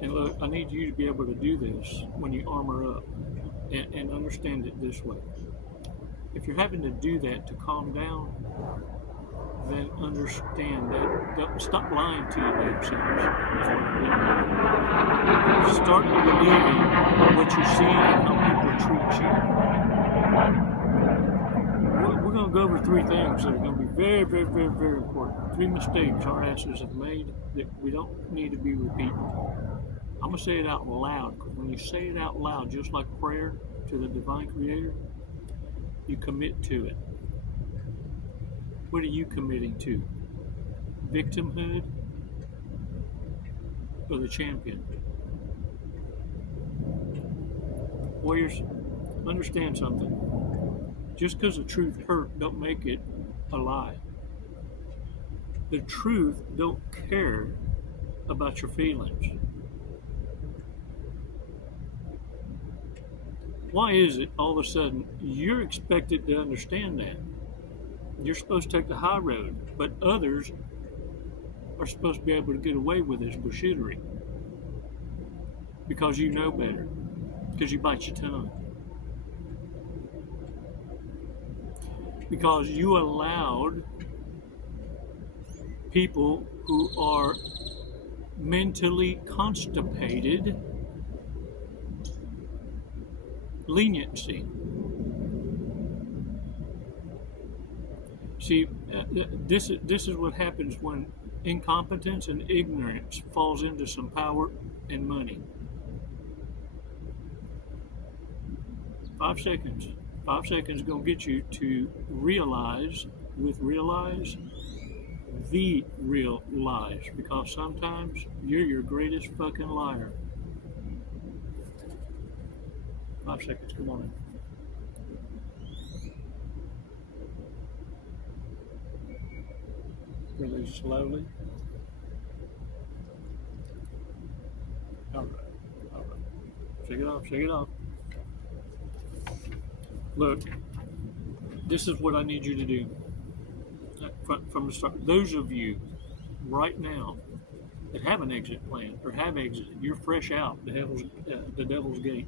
And look, I need you to be able to do this when you armor up and understand it this way. If you're having to do that to calm down, then understand that. Stop lying to your damn selves. That's what I'm doing. Start believing what you see and how people treat you. We're going to go over three things that are going to be very, very, very, very important. Three mistakes our asses have made that we don't need to be repeating. I'm going to say it out loud, because when you say it out loud, just like prayer to the divine creator, you commit to it. What are you committing to? Victimhood or the champion? Warriors, understand something. Just because the truth hurt, don't make it a lie. The truth don't care about your feelings. Why is it all of a sudden you're expected to understand that? You're supposed to take the high road, but others are supposed to be able to get away with this bullshittery because you know better, because you bite your tongue, because you allowed people who are mentally constipated leniency. See, this is what happens when incompetence and ignorance falls into some power and money. 5 seconds. 5 seconds is going to get you to realize the real lies, because sometimes you're your greatest fucking liar. 5 seconds, come on. Release slowly. All right. Shake it off. Look, this is what I need you to do from the start. Those of you right now that have an exit plan or have exited, you're fresh out the devil's gate.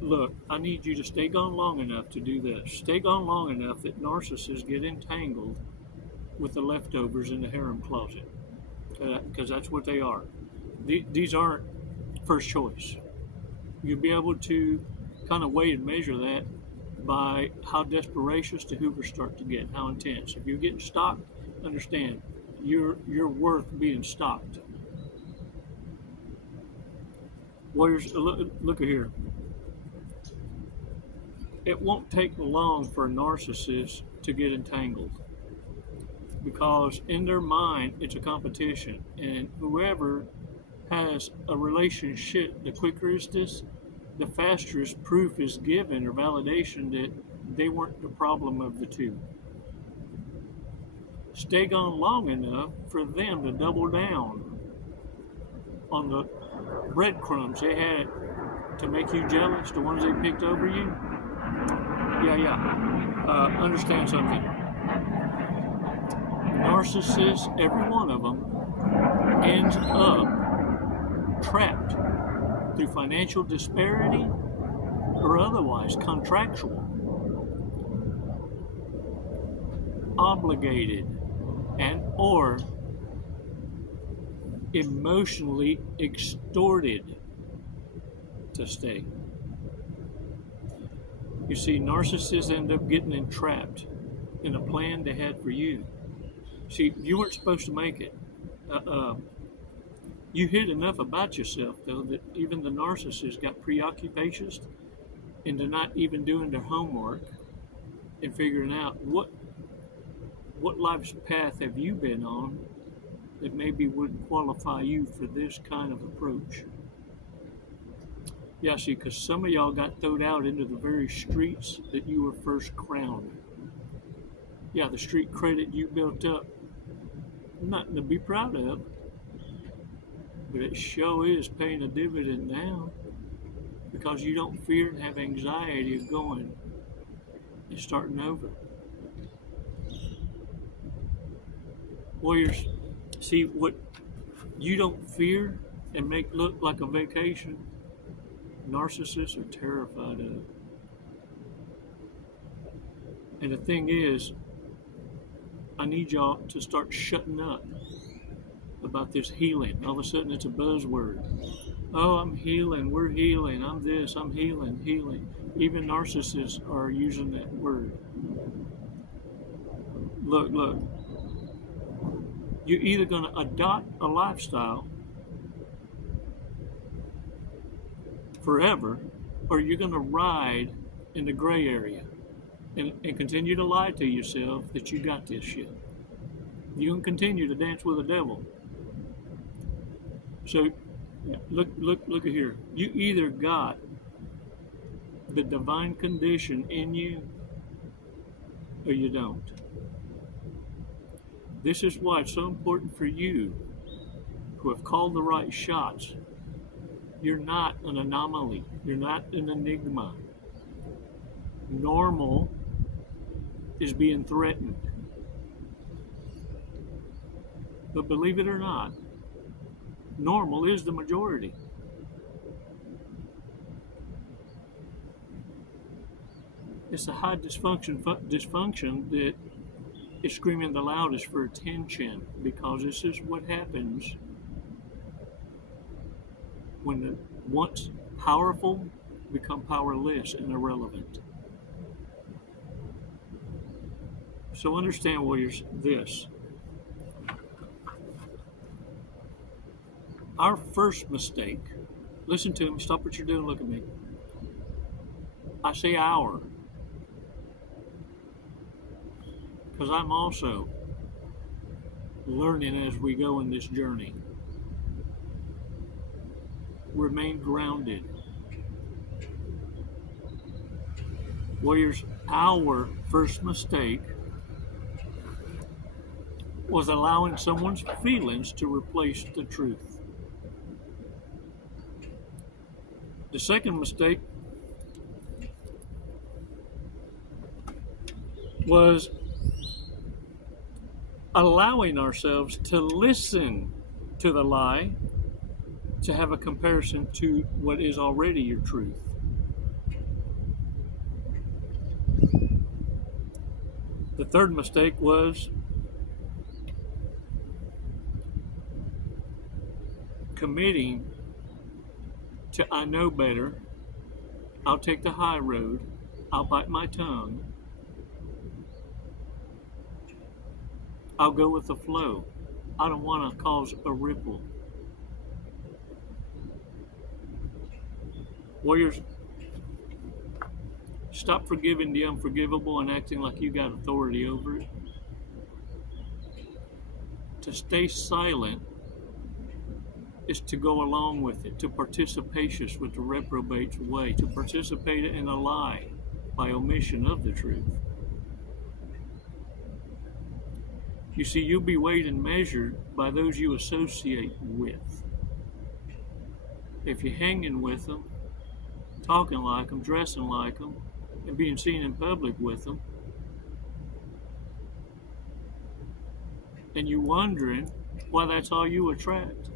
Look, I need you to stay gone long enough to do this. Stay gone long enough that narcissists get entangled with the leftovers in the harem closet, because that's what they are. These aren't first choice. You'll be able to kind of weigh and measure that by how desperacious the Hoovers start to get, how intense. If you're getting stalked, understand you're worth being stalked. Warriors, look at here. It won't take long for a narcissist to get entangled, because in their mind it's a competition, and whoever has a relationship, the quicker is this, the faster proof is given or validation that they weren't the problem of the two. Stay gone long enough for them to double down on the breadcrumbs they had to make you jealous, the ones they picked over you. Understand something. Narcissists, every one of them, ends up trapped through financial disparity or otherwise contractual, obligated, and or emotionally extorted to stay. You see, narcissists end up getting entrapped in a plan they had for you. See, you weren't supposed to make it. You hid enough about yourself, though, that even the narcissists got preoccupations into not even doing their homework and figuring out what life's path have you been on that maybe wouldn't qualify you for this kind of approach. Yeah, see, because some of y'all got thrown out into the very streets that you were first crowned. Yeah, the street credit you built up, nothing to be proud of, but it sure is paying a dividend now, because you don't fear and have anxiety of going and starting over. Warriors, see, what you don't fear and make look like a vacation, narcissists are terrified of. And the thing is, I need y'all to start shutting up about this healing. All of a sudden it's a buzzword. Oh, I'm healing, we're healing, I'm this, I'm healing, healing. Even narcissists are using that word. Look. You're either going to adopt a lifestyle forever, or you're going to ride in the gray area and continue to lie to yourself that you got this shit. You can continue to dance with the devil. So look at here. You either got the divine condition in you or you don't. This is why it's so important for you who have called the right shots. You're not an anomaly. You're not an enigma. Normal is being threatened. But believe it or not, normal is the majority. It's a high dysfunction that is screaming the loudest for attention, because this is what happens when the once powerful become powerless and irrelevant. So understand, warriors, this. Our first mistake, listen to me, stop what you're doing, look at me. I say our, because I'm also learning as we go in this journey. Remain grounded. Warriors, our first mistake was allowing someone's feelings to replace the truth. The second mistake was allowing ourselves to listen to the lie, to have a comparison to what is already your truth. The third mistake was committing to I know better, I'll take the high road, I'll bite my tongue, I'll go with the flow. I don't want to cause a ripple. Warriors, stop forgiving the unforgivable and acting like you got authority over it. To stay silent is to go along with it, to participatious with the reprobate's way, to participate in a lie by omission of the truth. You see, you'll be weighed and measured by those you associate with. If you're hanging with them, talking like them, dressing like them, and being seen in public with them, and you're wondering why that's all you attract.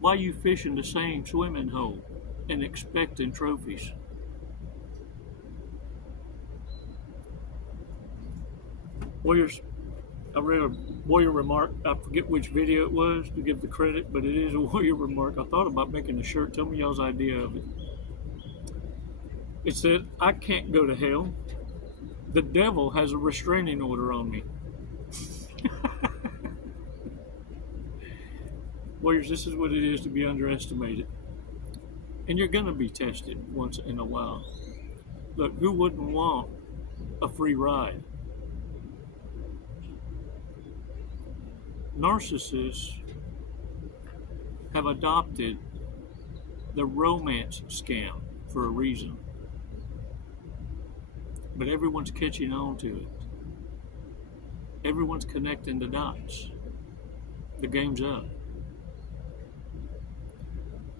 Why you fishing the same swimming hole and expecting trophies? Warriors, I read a warrior remark. I forget which video it was to give the credit, but it is a warrior remark. I thought about making a shirt. Tell me y'all's idea of it. It said, I can't go to hell. The devil has a restraining order on me. Warriors, this is what it is to be underestimated. And you're going to be tested once in a while. Look, who wouldn't want a free ride? Narcissists have adopted the romance scam for a reason. But everyone's catching on to it. Everyone's connecting the dots. The game's up.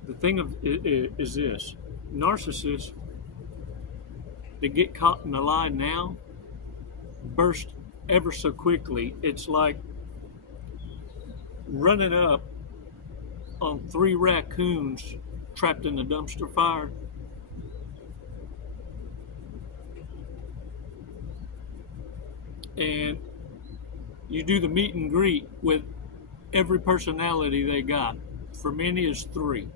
The thing is this. Narcissists that get caught in the lie now burst ever so quickly. It's like running up on 3 raccoons trapped in the dumpster fire. And you do the meet and greet with every personality they got. For many, it's 3.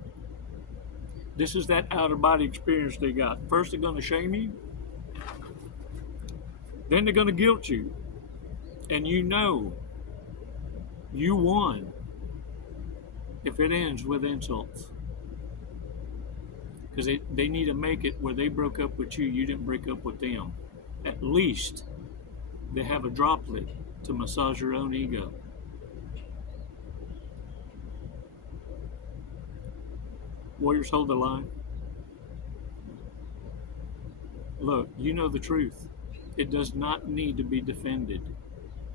This is that out of body experience they got. First, they're going to shame you, then, they're going to guilt you. And you know you won if it ends with insults. Because they need to make it where they broke up with you, you didn't break up with them. At least they have a droplet to massage your own ego. Warriors, hold the line. Look, you know the truth. It does not need to be defended.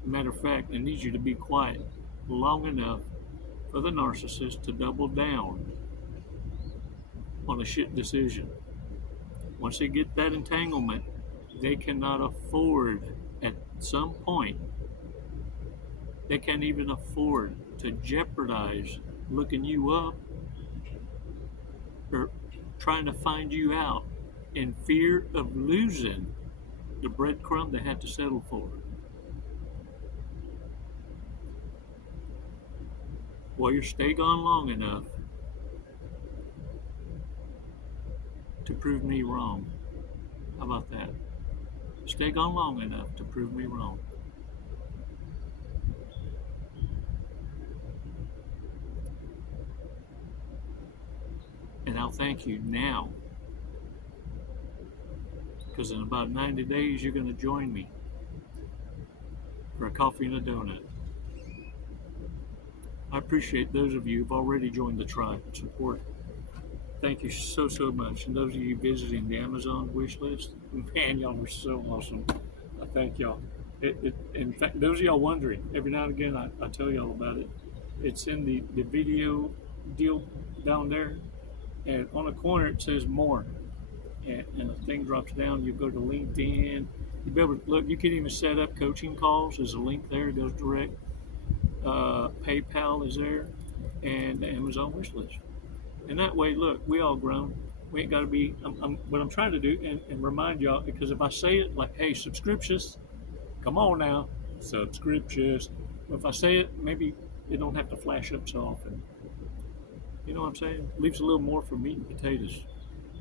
Matter of fact, it needs you to be quiet long enough for the narcissist to double down on a shit decision. Once they get that entanglement, they cannot afford, at some point, they can't even afford to jeopardize looking you up or trying to find you out in fear of losing the breadcrumb they had to settle for. Warrior, stay gone long enough to prove me wrong. How about that? Stay gone long enough to prove me wrong. And I'll thank you now, because in about 90 days you're going to join me for a coffee and a donut. I appreciate those of you who've already joined the tribe and support. Thank you so much. And those of you visiting the Amazon wish list, man, y'all are so awesome. I thank y'all. In fact, those of y'all wondering, every now and again I tell y'all about it. It's in the video deal down there, and on the corner it says more. And the thing drops down, you go to LinkedIn. You be able to look, you can even set up coaching calls. There's a link there, it goes direct. PayPal is there, and the Amazon wish list. And that way, look, we all grown. We ain't got to be, what I'm trying to do, and remind y'all, because if I say it like, hey, subscriptions, come on now, subscriptions. If I say it, maybe it don't have to flash up so often. You know what I'm saying? Leaves a little more for meat and potatoes.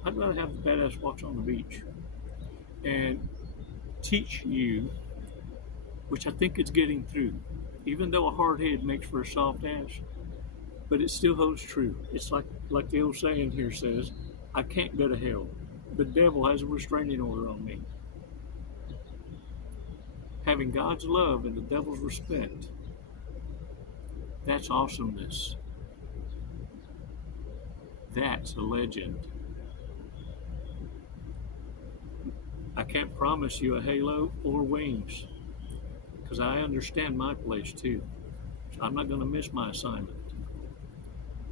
I'd rather have the badass walks on the beach and teach you, which I think it's getting through. Even though a hard head makes for a soft ass, but it still holds true. It's like the old saying here says, I can't go to hell. The devil has a restraining order on me. Having God's love and the devil's respect, that's awesomeness. That's a legend. I can't promise you a halo or wings, because I understand my place too. I'm not going to miss my assignment.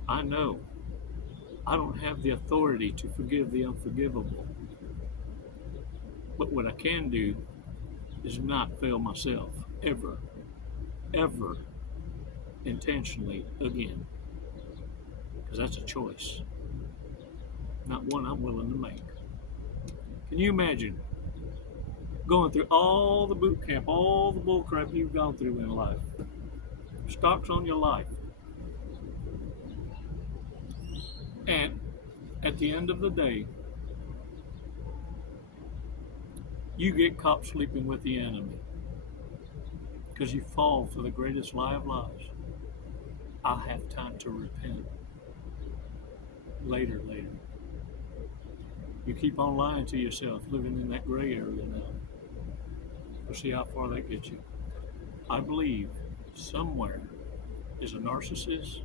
I know I don't have the authority to forgive the unforgivable. But what I can do is not fail myself ever intentionally again. Because that's a choice, not one I'm willing to make. Can you imagine going through all the boot camp, all the bull crap you've gone through in life? Stocks on your life. And at the end of the day, you get caught sleeping with the enemy because you fall for the greatest lie of lies. I'll have time to repent. Later. You keep on lying to yourself, living in that gray area now. We'll see how far that gets you. I believe somewhere is a narcissist,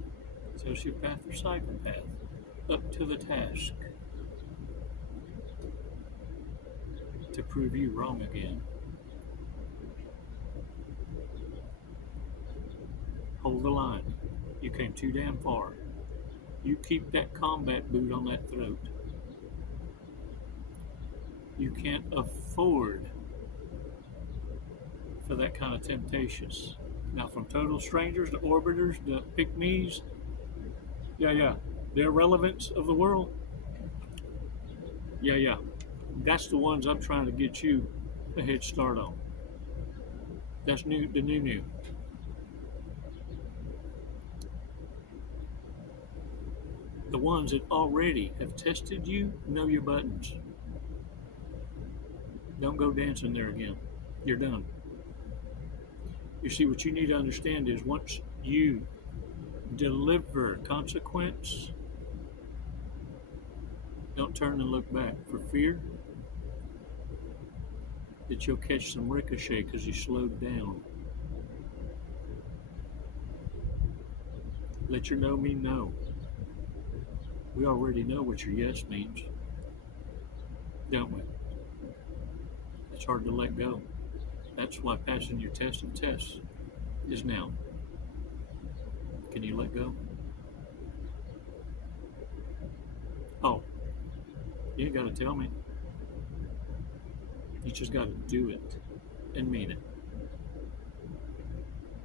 sociopath, or psychopath up to the task to prove you wrong again. Hold the line. You came too damn far. You keep that combat boot on that throat. You can't afford for that kind of temptations. Now, from total strangers to orbiters to pick-me's, Yeah, yeah. The irrelevance of the world. Yeah, yeah. That's the ones I'm trying to get you a head start on. That's new, the new. The ones that already have tested you, know your buttons. Don't go dancing there again. You're done. You see, what you need to understand is once you deliver consequence, don't turn and look back for fear that you'll catch some ricochet because you slowed down. Let your no mean no. We already know what your yes means, don't we? It's hard to let go. That's why passing your test of tests is now. Can you let go? Oh, you ain't got to tell me. You just got to do it and mean it.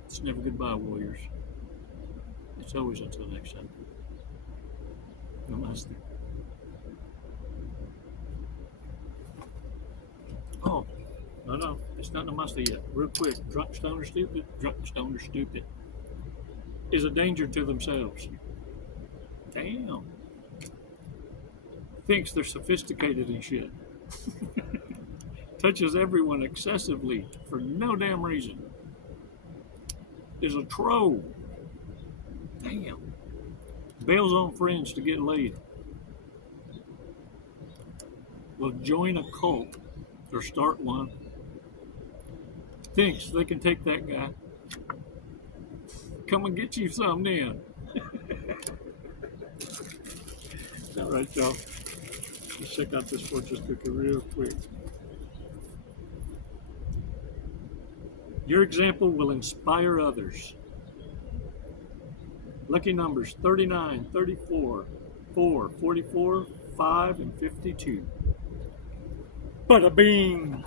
It's never goodbye, warriors. It's always until next time. Namaste. Oh, no, it's not namaste yet. Real quick, drunk, stoned, or stupid, is a danger to themselves. Damn. Thinks they're sophisticated and shit. Touches everyone excessively for no damn reason. Is a troll. Damn. Bails on friends to get laid. Will join a cult or start one. Thinks they can take that guy. Come and get you some then. All right, y'all. Let's check out this fortune cookie real quick. Your example will inspire others. Lucky numbers 39, 34, 4, 44, 5, and 52. Bada bing!